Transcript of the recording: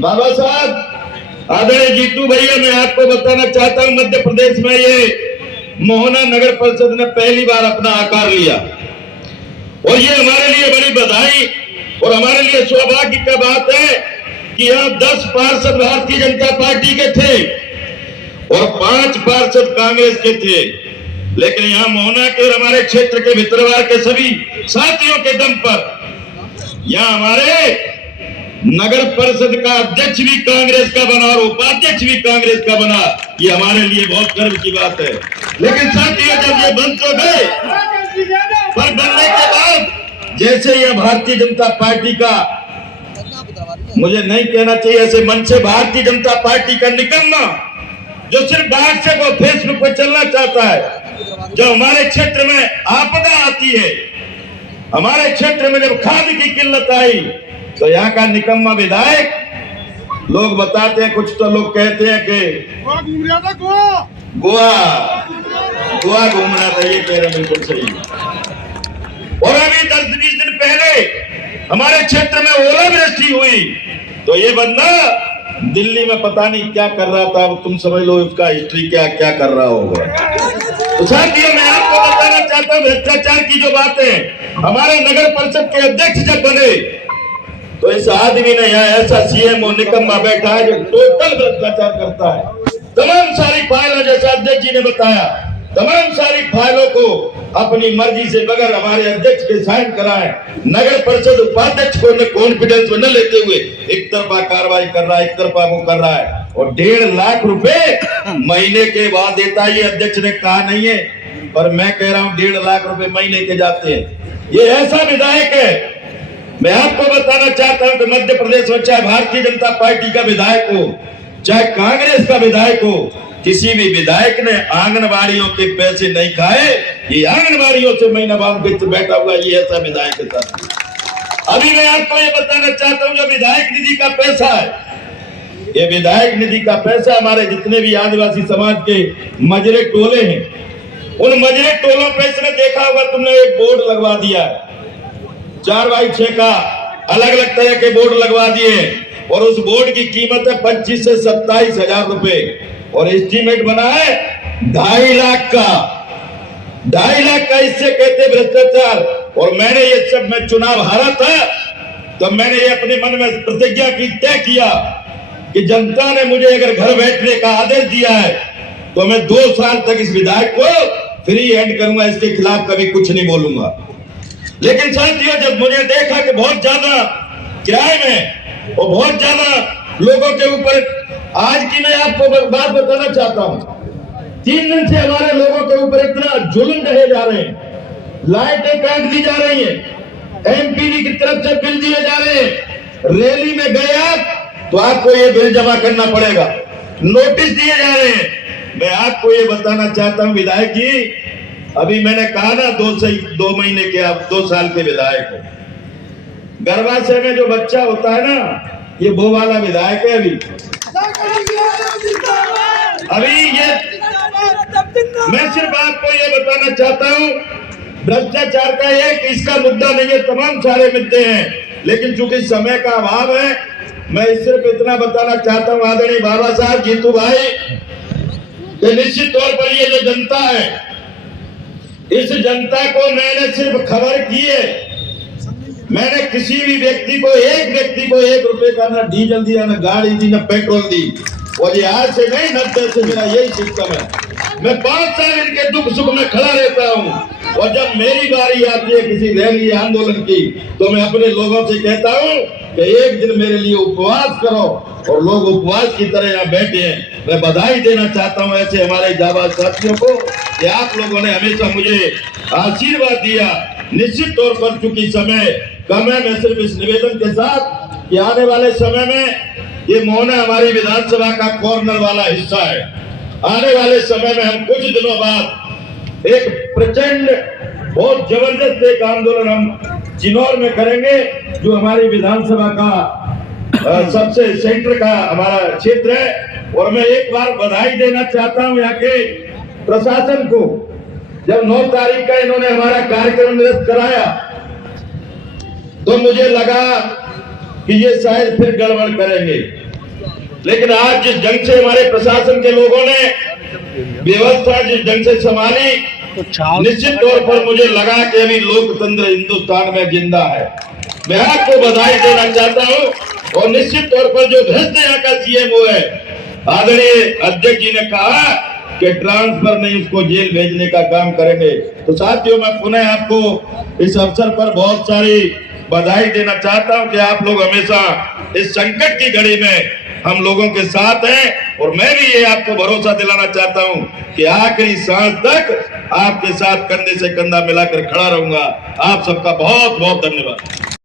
बाबा साहब, आदरणीय जीतू भैया, मैं आपको बताना चाहता हूं, मध्य प्रदेश में ये मोहना नगर परिषद ने पहली बार अपना आकार लिया और ये हमारे लिए बड़ी बधाई और हमारे लिए सौभाग्य की बात है कि यहाँ 10 पार्षद भारतीय जनता पार्टी के थे और 5 पार्षद कांग्रेस के थे, लेकिन यहाँ मोहना के और हमारे क्षेत्र के भितरवार के सभी साथियों के दम पर यहाँ हमारे नगर परिषद का अध्यक्ष भी कांग्रेस का बना और उपाध्यक्ष भी कांग्रेस का बना। ये हमारे लिए बहुत गर्व की बात है। लेकिन साथियों, जब ये बन तो गए, पर बनने के बाद जैसे ये भारतीय जनता पार्टी का, मुझे नहीं कहना चाहिए ऐसे मन से, भारतीय जनता पार्टी का निकम्मा जो सिर्फ बाहर से वो फेसबुक पर चलना चाहता है, जो हमारे क्षेत्र में आपदा आती है, हमारे क्षेत्र में जब खाद की किल्लत आई तो यहाँ का निकम्मा विधायक, लोग बताते हैं, कुछ तो लोग कहते हैं कि गोवा घूमना था, ये कह रहे बिल्कुल सही। और अभी 10-20 दिन पहले हमारे क्षेत्र में ओलावृष्टि हुई तो ये बंदा दिल्ली में पता नहीं क्या कर रहा था, अब तुम समझ लो उसका हिस्ट्री क्या क्या कर रहा होगा। तो साथियों, मैं आपको बताना चाहता हूँ, भ्रष्टाचार की जो बात है, हमारे नगर परिषद के अध्यक्ष जब बने तो इस आदमी ने यहाँ ऐसा सीएम और निकम्मा बैठा है जो टोटल भ्रष्टाचार करता है। तमाम सारी फाइलों, जैसा अध्यक्ष जी ने बताया, तमाम सारी फाइलों को अपनी मर्जी से बगैर हमारे अध्यक्ष के साइन कराए, नगर परिषद उपाध्यक्ष को कॉन्फिडेंस में न लेते हुए एक तरफा कार्रवाई कर रहा है, एक तरफा वो कर रहा है और 1.5 लाख रुपए महीने के बाद देता है। ये अध्यक्ष ने कहा नहीं है, पर मैं कह रहा हूँ 1.5 लाख रुपए महीने के जाते हैं। ये ऐसा विधायक है। मैं आपको बताना चाहता हूं कि मध्य प्रदेश में चाहे भारतीय जनता पार्टी का विधायक हो, चाहे कांग्रेस का विधायक हो, किसी भी विधायक ने आंगनबाड़ियों के पैसे नहीं खाए। ये आंगनबाड़ियों से महीना बांध के बैठा हुआ ये ऐसा विधायक है। अभी मैं आपको ये बताना चाहता हूं, जो विधायक निधि का पैसा है, ये विधायक निधि का पैसा हमारे जितने भी आदिवासी समाज के मजरे टोले हैं, उन मजरे टोलों पे इसने देखा होगा, तुमने एक बोर्ड लगवा दिया है, 4x6 का अलग अलग तरह के बोर्ड लगवा दिए और उस बोर्ड की कीमत है 25 से 27 हजार रुपए और एस्टीमेट बना है 2.5 लाख का। 2.5 लाख का इससे कहते भ्रष्टाचार। और मैंने ये सब, मैं चुनाव हारा था तो मैंने ये अपने मन में प्रतिज्ञा की, तय किया कि जनता ने मुझे अगर घर बैठने का आदेश दिया है तो मैं 2 साल तक इस विधायक को फ्री हैंड करूंगा, इसके खिलाफ कभी कुछ नहीं बोलूंगा। लेकिन साथियों, जब मुझे देखा कि बहुत ज्यादा क्राइम है और बहुत ज्यादा लोगों के ऊपर, आज की मैं आपको बात बताना चाहता हूं, 3 दिन से हमारे लोगों के ऊपर इतना जुल्म ढहे जा रहे हैं, लाइटें काट दी जा रही हैं, एमपीवी की तरफ से बिल दिए जा रहे हैं, रैली में गए आप तो आपको ये बिल जमा करना पड़ेगा, नोटिस दिए जा रहे हैं। मैं आपको ये बताना चाहता हूं विधायक जी, अभी मैंने कहा ना 2 महीने के, आप 2 साल के विधायक हो, गर्भाशय में जो बच्चा होता है ना, ये वो वाला विधायक है। अभी ये मैं सिर्फ आपको ये बताना चाहता हूँ, भ्रष्टाचार का एक इसका मुद्दा नहीं है, तमाम सारे मुद्दे हैं, लेकिन चूंकि समय का अभाव है, मैं सिर्फ इतना बताना चाहता हूँ आदरणीय बाबा साहब जीतू भाई, कि निश्चित तौर पर ये जो जनता है, इस जनता को मैंने सिर्फ खबर की है, मैंने किसी भी व्यक्ति को, एक व्यक्ति को 1 रुपए का ना डीजल दिया, ना गाड़ी दी, ना पेट्रोल दी, और ये आज से नहीं 90 से मेरा यही सिस्टम है। मैं 5 साल इनके दुख सुख में खड़ा रहता हूँ और जब मेरी बारी आती है किसी रैली आंदोलन की तो मैं अपने लोगों से कहता हूँ कि एक दिन मेरे लिए उपवास करो, और लोग उपवास की तरह यहाँ बैठे हैं। मैं बधाई देना चाहता हूँ ऐसे हमारे जाबाज साथियों को कि आप लोगों ने हमेशा मुझे आशीर्वाद दिया। निश्चित तौर पर चूंकि समय कम है, मैं सिर्फ इस निवेदन के साथ कि आने वाले समय में ये मोहना हमारी विधानसभा का कॉर्नर वाला हिस्सा है। आने वाले समय में हम कुछ दिनों बाद एक प्रचंड बहुत जबरदस्त एक आंदोलन हम चिनौर में करेंगे, जो हमारी विधानसभा का सबसे सेंटर का हमारा क्षेत्र है। और मैं एक बार बधाई देना चाहता हूं यहाँ के प्रशासन को। जब 9 तारीख का इन्होंने हमारा कार्यक्रम निरस्त कराया तो मुझे लगा कि ये शायद फिर गड़बड़ करेंगे, लेकिन आज जिस ढंग से हमारे प्रशासन के लोगों ने व्यवस्था जिस ढंग से संभाली, निश्चित तौर पर मुझे लगा कि अभी लोकतंत्र हिंदुस्तान में जिंदा है। मैं आपको बधाई देना चाहता हूं। और निश्चित तौर पर जो भ्रष्ट यहाँ का सीएमओ है, आदरणीय अध्यक्ष जी ने कहा कि ट्रांसफर नहीं, उसको जेल भेजने का काम करेंगे। तो साथियों, मैं पुनः आपको इस अवसर पर बहुत सारी बधाई देना चाहता हूं कि आप लोग हमेशा इस संकट की घड़ी में हम लोगों के साथ हैं। और मैं भी ये आपको भरोसा दिलाना चाहता हूं कि आखिरी सांस तक आपके साथ कंधे से कंधा मिलाकर खड़ा रहूंगा। आप सबका बहुत बहुत धन्यवाद।